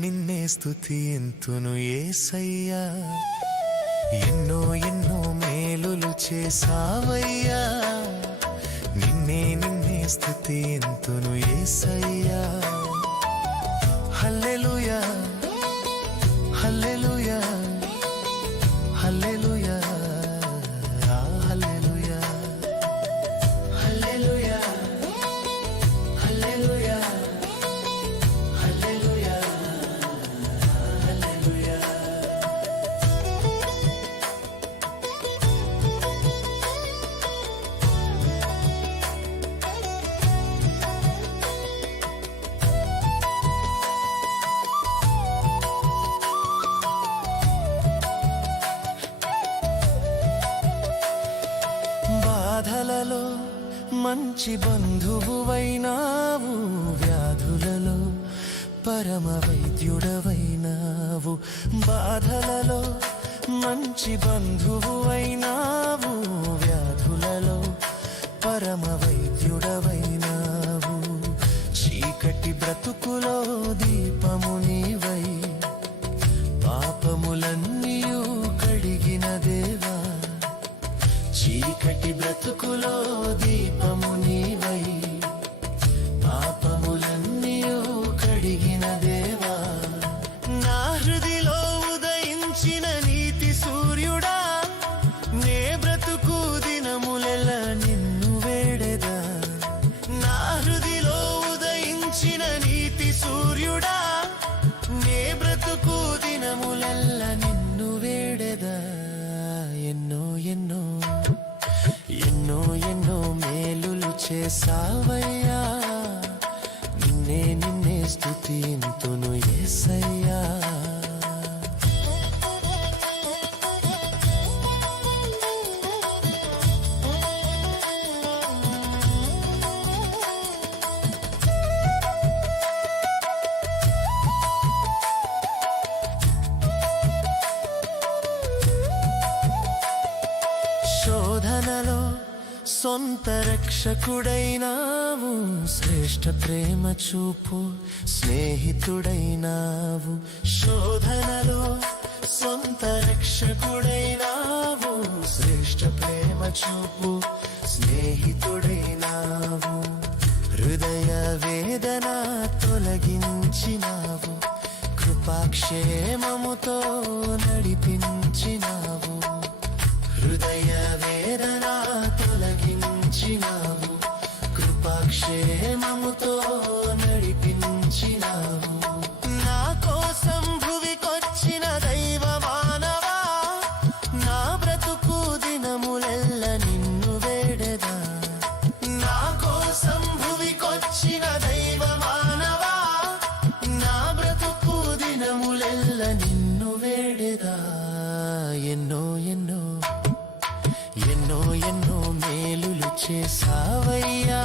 నిన్నే స్తుతింతును యేసయ్యా, ఎన్నో ఎన్నో మేలులు చేసావయ్యా, నిన్నే స్తుతింతును యేసయ్యా. హల్లెలూయా హల్లెలూయా హల్లెలూయా హల్లెలూయా హల్లెలూయా హల్లెలూయా హల్లెలూయా హల్లెలూయా. బాధలలో మంచి బంధువువైనావు, వ్యాధులలో పరమ వైద్యుడవైనావు. బాధలలో మంచి బంధువువైనావు, వ్యాధులలో పరమ వైద్యుడవైనావు. చీకటి బ్రతుకులో దీపము నీవై, పాపములన్నీయు కడిగిన దేవా. చీకటి బ్రతుకులో దీపము నీవై, పాపములన్నీయు కడిగిన దేవా. నా హృదిలో ఉదయించిన నీతి సూర్యుడా, నే బ్రతుకు దినములెల్ల నిన్ను వేడెదా. నా హృదిలో ఉదయించిన నీతి సూర్యుడా, నే బ్రతుకు దినములెల్ల నిన్ను వేడెదా. ఎన్నో ఎన్నో ఎన్నో ఎన్నో మేలులు చేసావయ్యా, నిన్నే స్తుతింతును యేసయ్యా. శోధనలో సొంత రక్షకుడైనావు, శ్రేష్ఠ ప్రేమ చూపు స్నేహితుడైనావు. శోధనలో సొంత రక్షకుడైనావు, శ్రేష్ఠ ప్రేమ చూపు స్నేహితుడైనావు. హృదయ వేదన తొలగించినావు, కృపాక్షేమముతో నడిపించినావు. హృదయ వేదన తొలగించినావు, కృపాక్షేమముతో నడిపించినావు. నా కోసం భువికొచ్చిన దైవ మానవా, నా బ్రతుకు దినములెల్ల నిన్ను వేడెదా. నా కోసం భువికొచ్చిన దైవ మానవా, నా బ్రతుకు దినములెల్ల నిన్ను వేడెదా. ఎన్నో ఎన్నో ఎన్నో ఎన్నో మేలులు చేసావయ్యా,